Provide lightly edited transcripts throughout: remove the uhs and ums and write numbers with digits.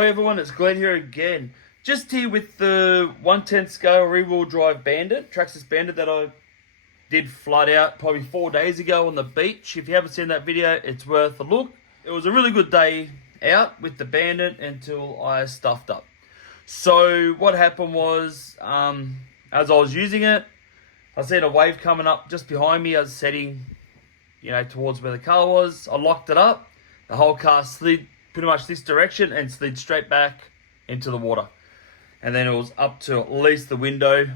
Hi everyone, it's Glen here again. Just here with the 1/10 scale rear-wheel drive bandit, traxxas bandit that I did flood out probably 4 days ago on the beach. If you haven't seen that video, it's worth a look. It was a really good day out with the bandit until I stuffed up. So what happened was, as I was using it, I seen a wave coming up just behind me. I was heading, towards where the car was. I locked it up. The whole car slid pretty much this direction and slid straight back into the water. And then it was up to at least the window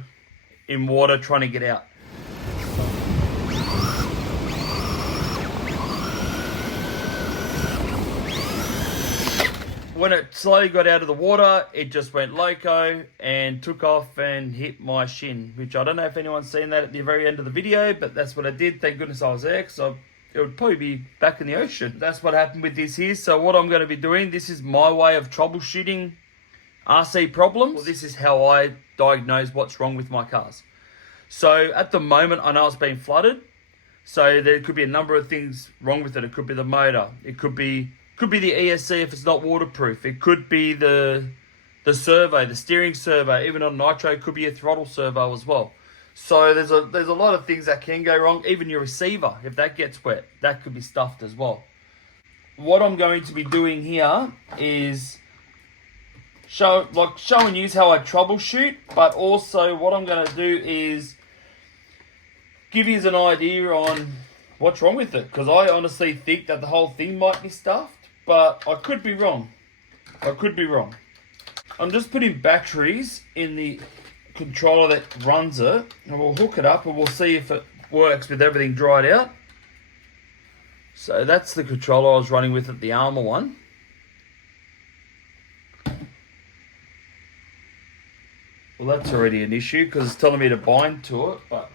in water trying to get out. When it slowly got out of the water, it just went loco and took off and hit my shin, which I don't know if anyone's seen that at the very end of the video, but that's what I did. Thank goodness I was there, because it would probably be back in the ocean. That's what happened with this here. So what I'm going to be doing, this is my way of troubleshooting RC problems. Well, this is how I diagnose what's wrong with my cars. So at the moment, I know it's been flooded. So there could be a number of things wrong with it. It could be the motor. It could be the ESC if it's not waterproof. It could be the servo, the steering servo. Even on nitro, it could be a throttle servo as well. So there's a lot of things that can go wrong. Even your receiver, if that gets wet, that could be stuffed as well. What I'm going to be doing here is showing you how I troubleshoot, but also what I'm going to do is give you an idea on what's wrong with it. Because I honestly think that the whole thing might be stuffed, but I could be wrong. I'm just putting batteries in the controller that runs it, and we'll hook it up and we'll see if it works with everything dried out. So that's the controller I was running with at the Armour one. Well, that's already an issue because it's telling me to bind to it, but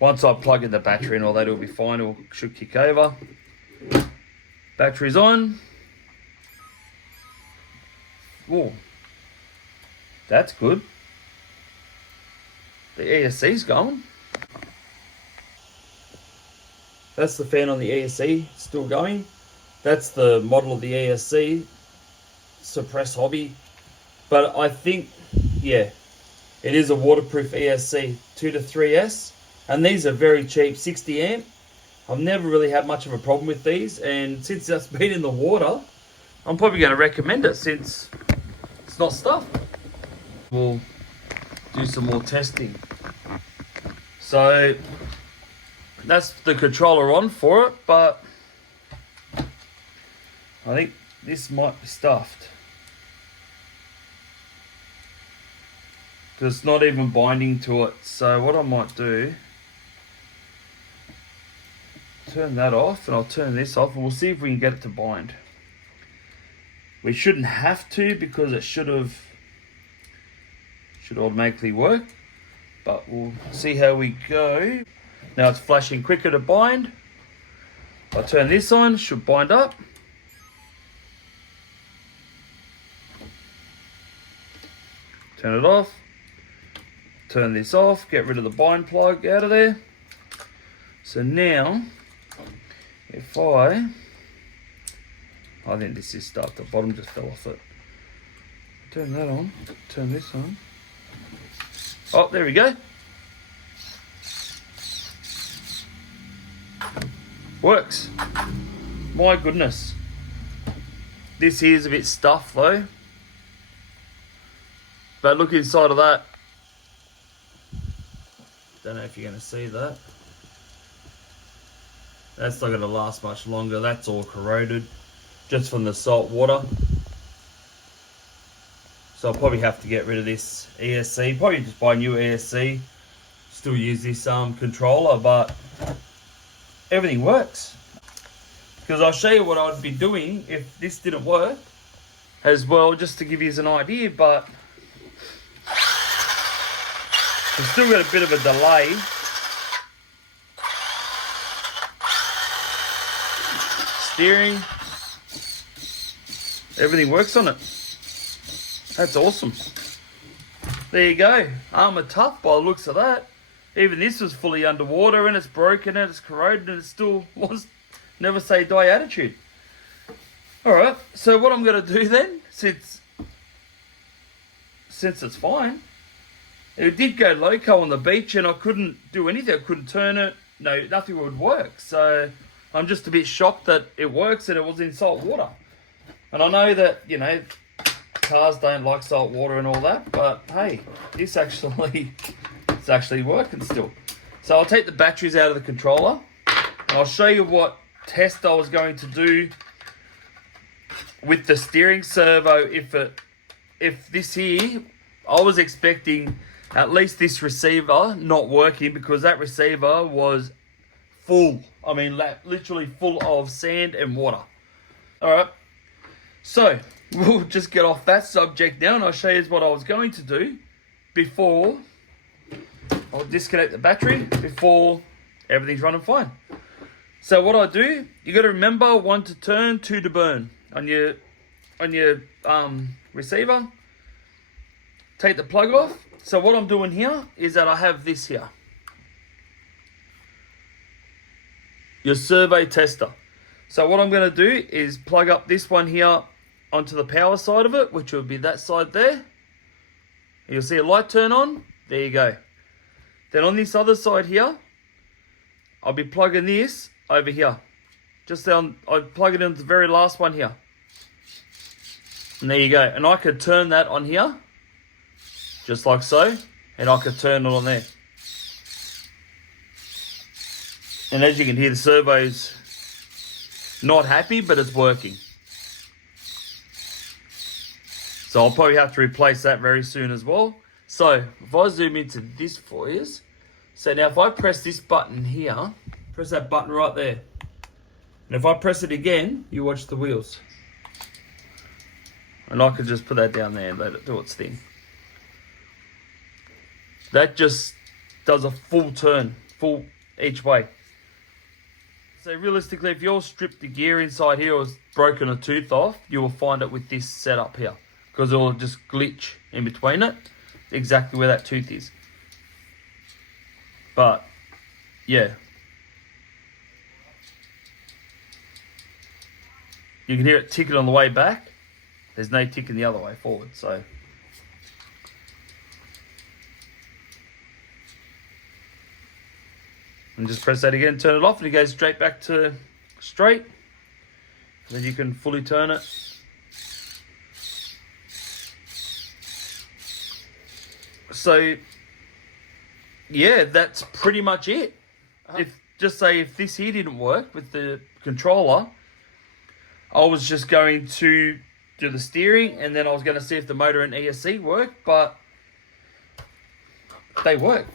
once I plug in the battery and all that, it'll be fine. It should kick over. Battery's on. Oh, that's good. The ESC's going. That's the fan on the ESC, still going. That's the model of the ESC, Suppress Hobby. But I think, yeah, it is a waterproof ESC 2 to 3S. And these are very cheap, 60 amp. I've never really had much of a problem with these. And since that's been in the water, I'm probably going to recommend it since it's not stuffed. We'll do some more testing. So that's the controller on for it, but I think this might be stuffed because it's not even binding to it. So what I might do, turn that off, and I'll turn this off, and we'll see if we can get it to bind. We shouldn't have to because it should automatically work, but we'll see how we go. Now it's flashing quicker to bind. I'll turn this on, should bind up. Turn it off. Turn this off, get rid of the bind plug out of there. So now, if I think this is stuffed, the bottom just fell off it. Turn that on, turn this on. Oh, there we go. Works. My goodness. This here is a bit stuffed though. But look inside of that. Don't know if you're going to see that. That's not going to last much longer. That's all corroded just from the salt water. So I'll probably have to get rid of this ESC. Probably just buy a new ESC. Still use this controller, but everything works. Because I'll show you what I'd be doing if this didn't work as well, just to give you an idea. But we've still got a bit of a delay. Steering. Everything works on it. That's awesome. There you go. Armour tough by the looks of that. Even this was fully underwater and it's broken and it's corroded and it still was never say die attitude. Alright, so what I'm going to do then since it's fine. It did go loco on the beach and I couldn't do anything. I couldn't turn it. No, nothing would work. So I'm just a bit shocked that it works and it was in salt water. And I know that, you know, cars don't like salt water and all that, but hey, it's actually working still. So I'll take the batteries out of the controller and I'll show you what test I was going to do with the steering servo. If this here, I was expecting at least this receiver not working because that receiver was full. I mean, literally full of sand and water. All right. So we'll just get off that subject now and I'll show you what I was going to do before I'll disconnect the battery before everything's running fine. So what I do, you got to remember 1 to turn, 2 to burn on your receiver. Take the plug off. So what I'm doing here is that I have this here, your servo tester. So what I'm going to do is plug up this one here onto the power side of it, which will be that side there. You'll see a light turn on. There you go. Then on this other side here, I'll be plugging this over here. Just down, I'll plug it into the very last one here. And there you go. And I could turn that on here, just like so. And I could turn it on there. And as you can hear, the servo's not happy, but it's working. So I'll probably have to replace that very soon as well. So if I zoom into this for you, so now if I press this button here, press that button right there. And if I press it again, you watch the wheels. And I could just put that down there and let it do its thing. That just does a full turn, full each way. So realistically, if you're stripped the gear inside here or broken a tooth off, you will find it with this setup here. Because it will just glitch in between it, exactly where that tooth is. But, yeah. You can hear it ticking on the way back. There's no ticking the other way forward, so. And just press that again, turn it off, and it goes straight back to straight. Then you can fully turn it. So, yeah, that's pretty much it. If this here didn't work with the controller, I was just going to do the steering and then I was going to see if the motor and ESC work, but they work.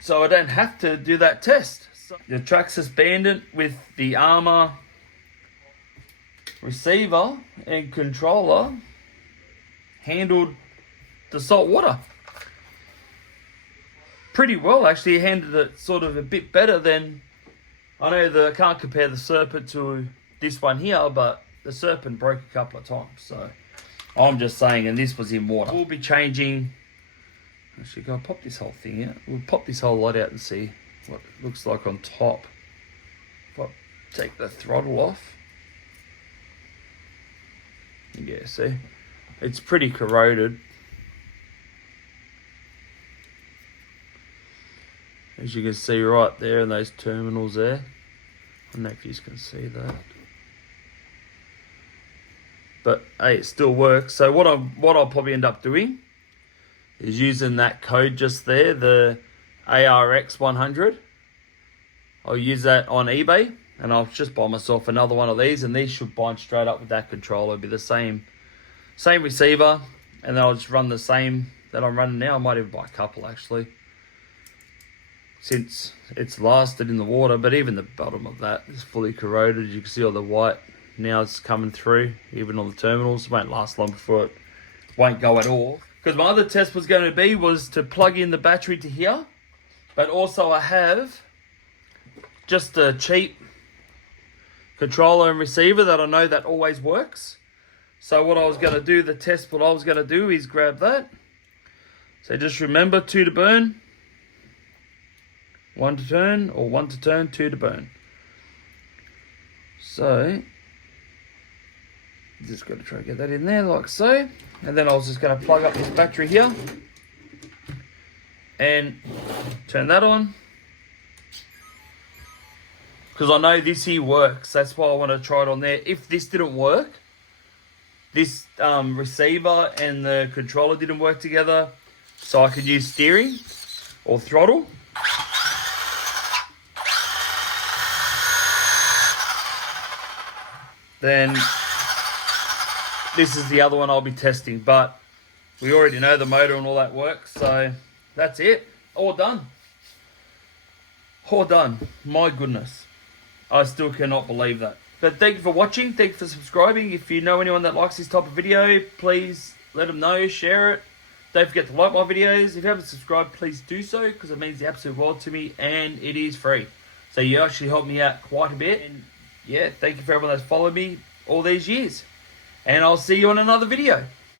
So I don't have to do that test. So the traxxas bandit with the armor receiver and controller handled the salt water pretty well. Actually, handled it sort of a bit better than, I know I can't compare the Serpent to this one here, but the Serpent broke a couple of times. So I'm just saying, and this was in water. We'll be changing. Actually, go pop this whole thing out. We'll pop this whole lot out and see what it looks like on top. If I take the throttle off. Yeah, see? It's pretty corroded. As you can see right there in those terminals there. I don't know if you can see that. But hey, it still works. So what I'll probably end up doing is using that code just there, the ARX100. I'll use that on eBay and I'll just buy myself another one of these, and these should bind straight up with that controller. It'll be the same receiver, and then I'll just run the same that I'm running now. I might even buy a couple actually, since it's lasted in the water. But even the bottom of that is fully corroded. You can see all the white now it's coming through, even on the terminals. It won't last long before it won't go at all. Because my other test was going to plug in the battery to here, but also I have just a cheap controller and receiver that I know that always works. So what I was going to do, the test what I was going to do is grab that. So just remember 2 to burn, 1 to turn, or 1 to turn, 2 to burn. So Just got to try to get that in there like so. And then I was just going to plug up this battery here and turn that on. Because I know this here works. That's why I want to try it on there. If this didn't work, this receiver and the controller didn't work together, so I could use steering or throttle. Then this is the other one I'll be testing, but we already know the motor and all that works, so that's it. All done. All done. My goodness. I still cannot believe that. But thank you for watching. Thank you for subscribing. If you know anyone that likes this type of video, please let them know, share it. Don't forget to like my videos. If you haven't subscribed, please do so, because it means the absolute world to me, and it is free. So you actually helped me out quite a bit. And yeah, thank you for everyone that's followed me all these years. And I'll see you on another video.